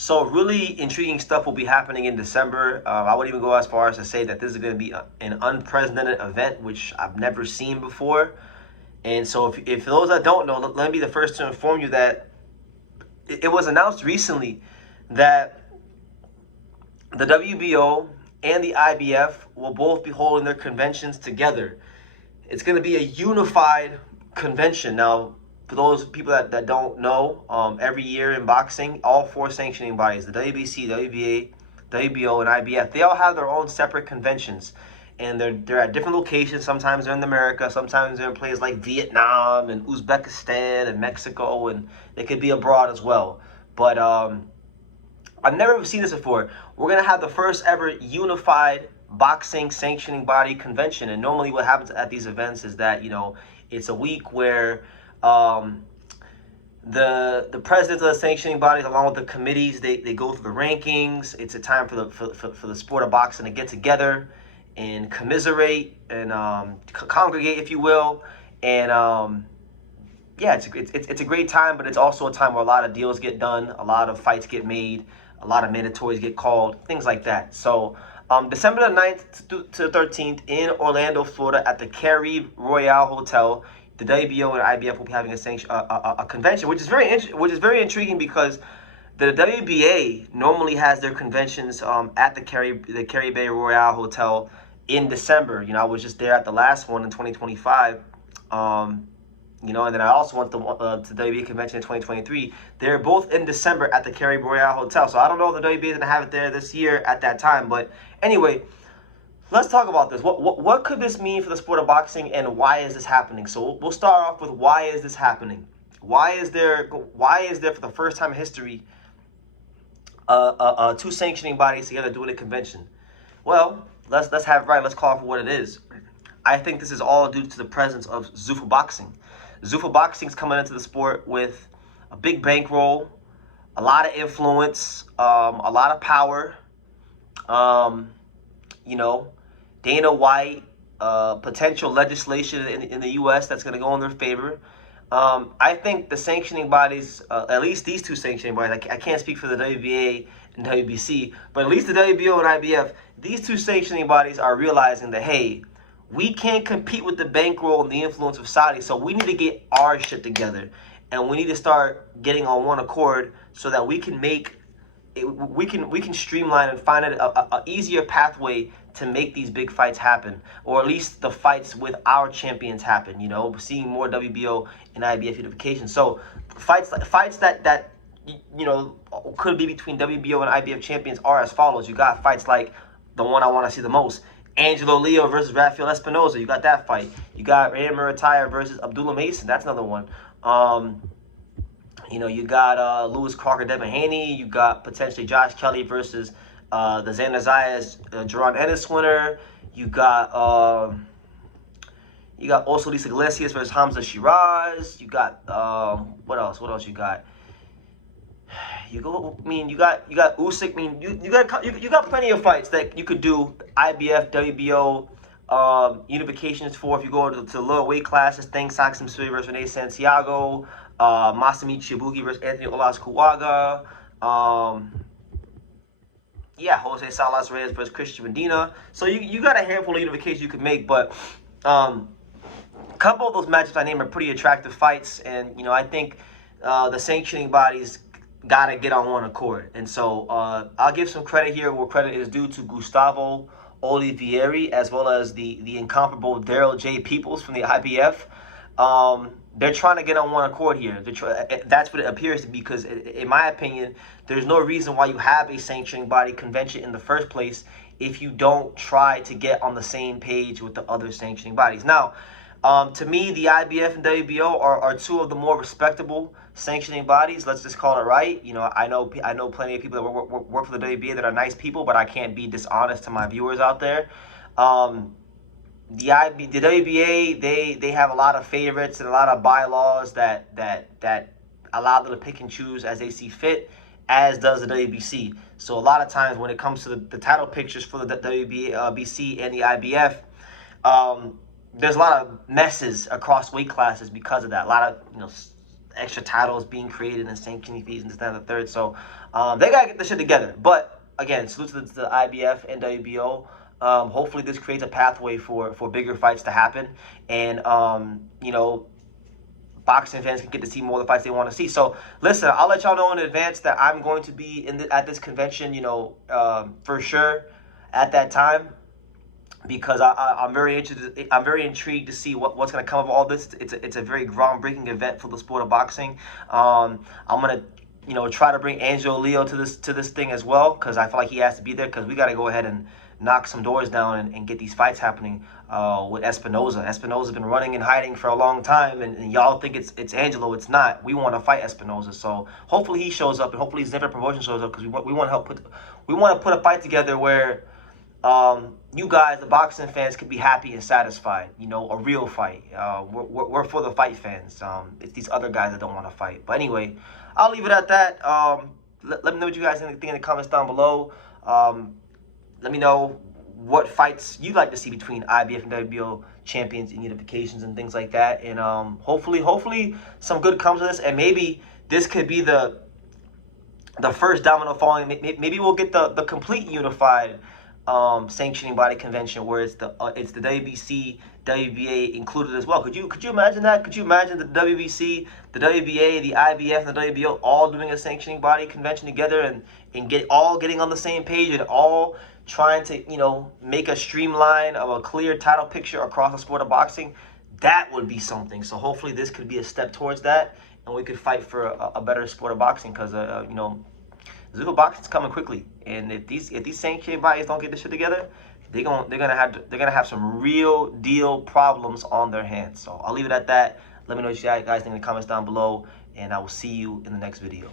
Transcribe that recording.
So really intriguing stuff will be happening in December. I would even go as far as to say that this is going to be an unprecedented event, which I've never seen before. And so if those that don't know, let me be the first to inform you that it was announced recently that the WBO and the IBF will both be holding their conventions together. It's going to be a unified convention. Now, for those people that don't know, every year in boxing, all four sanctioning bodies, the WBC, WBA, WBO, and IBF, they all have their own separate conventions. And they're at different locations. Sometimes they're in America. Sometimes they're in places like Vietnam and Uzbekistan and Mexico. And they could be abroad as well. But I've never seen this before. We're going to have the first ever unified boxing sanctioning body convention. And normally what happens at these events is that, it's a week where the presidents of the sanctioning bodies, along with the committees, they go through the rankings. It's a time for the sport of boxing to get together and commiserate and congregate, if you will. And yeah, it's a great time, but it's also a time where a lot of deals get done, a lot of fights get made, a lot of mandatories get called, things like that. So December the 9th to the 13th in Orlando, Florida at the Caribe Royale Hotel, the WBO and IBF will be having a convention, which is very intriguing because the WBA normally has their conventions at the Caribe Royale Hotel in December. I was just there at the last one in 2025. And then I also went to the WBA convention in 2023. They're both in December at the Caribe Royale Hotel. So I don't know if the WBA is going to have it there this year at that time. But anyway, let's talk about this. What could this mean for the sport of boxing, and why is this happening? So we'll start off with why is this happening? Why is there for the first time in history two sanctioning bodies together doing a convention? Well, let's have it right. Let's call it for what it is. I think this is all due to the presence of Zuffa boxing. Zuffa boxing is coming into the sport with a big bankroll, a lot of influence, a lot of power. Dana White, potential legislation in the U.S. that's going to go in their favor. I think the sanctioning bodies, at least these two sanctioning bodies, I can't speak for the WBA and WBC, but at least the WBO and IBF, these two sanctioning bodies are realizing that, hey, we can't compete with the bankroll and the influence of Saudi, so we need to get our shit together, and we need to start getting on one accord so that we can streamline and find a easier pathway to make these big fights happen, or at least the fights with our champions happen. Seeing more WBO and IBF unification. So fights that could be between WBO and IBF champions are as follows. You got fights like the one I want to see the most, Angelo Leo versus Rafael Espinoza. You got that fight. You got Rey Murataya versus Abdullah Mason. That's another one. You got Lewis Crocker, Devin Haney. You got potentially Josh Kelly versus the Xander Zayas, Jerron Ennis winner. You got also Lisa Iglesias versus Hamza Shiraz. You got what else? What else you got? You got Usyk. You got plenty of fights that you could do. IBF, WBO, unifications for if you go to lower weight classes. Things Saxon Sui versus Rene Santiago. Masamichi Ibuki versus Anthony Olaskuwaga. Jose Salas Reyes versus Christian Medina. So you got a handful of unifications you could make, but a couple of those matchups I named are pretty attractive fights, and I think the sanctioning bodies gotta get on one accord. And so I'll give some credit here where credit is due to Gustavo Olivieri, as well as the incomparable Daryl J. Peoples from the IBF. They're trying to get on one accord here. That's what it appears to be, because in my opinion, there's no reason why you have a sanctioning body convention in the first place if you don't try to get on the same page with the other sanctioning bodies. Now, to me, the IBF and WBO are two of the more respectable sanctioning bodies. Let's just call it right. I know plenty of people that work for the WBA that are nice people, but I can't be dishonest to my viewers out there. The WBA, they have a lot of favorites and a lot of bylaws that allow them to pick and choose as they see fit, as does the WBC. So a lot of times when it comes to the title pictures for the WBC and the IBF, there's a lot of messes across weight classes because of that. A lot of extra titles being created and sanctioning fees and this, that, and the third. So they gotta get this shit together. But again, salute to the IBF and WBO. Hopefully this creates a pathway for bigger fights to happen, and you know, boxing fans can get to see more of the fights they want to see. So listen, I'll let y'all know in advance that I'm going to be at this convention, you know, for sure at that time, because I'm very interested. I'm very intrigued to see what's going to come of all this. It's a very groundbreaking event for the sport of boxing. I'm gonna, you know, try to bring Angelo Leo to this thing as well, because I feel like he has to be there, because we got to go ahead and knock some doors down and get these fights happening with Espinoza. Espinoza's been running and hiding for a long time, and y'all think it's Angelo. It's not. We want to fight Espinoza, so hopefully he shows up, and hopefully his different promotion shows up, because we want to help put a fight together where you guys, the boxing fans, could be happy and satisfied. You know, a real fight. We're for the fight fans. It's these other guys that don't want to fight. But anyway, I'll leave it at that. Let me know what you guys think in the comments down below. Let me know what fights you'd like to see between IBF and WBO champions and unifications and things like that. And hopefully some good comes of this. And maybe this could be the first domino falling. Maybe we'll get the complete unified sanctioning body convention, where it's the WBC, WBA included as well. Could you imagine that? Could you imagine the WBC, the WBA, the IBF, and the WBO all doing a sanctioning body convention together and getting on the same page and all trying to, you know, make a streamline of a clear title picture across the sport of boxing? That would be something. So hopefully this could be a step towards that, and we could fight for a better sport of boxing, because you know, Zuffa boxing's coming quickly, and if these sanctioning bodies don't get this shit together, they're gonna have some real deal problems on their hands. So I'll leave it at that. Let me know what you guys think in the comments down below, and I will see you in the next video.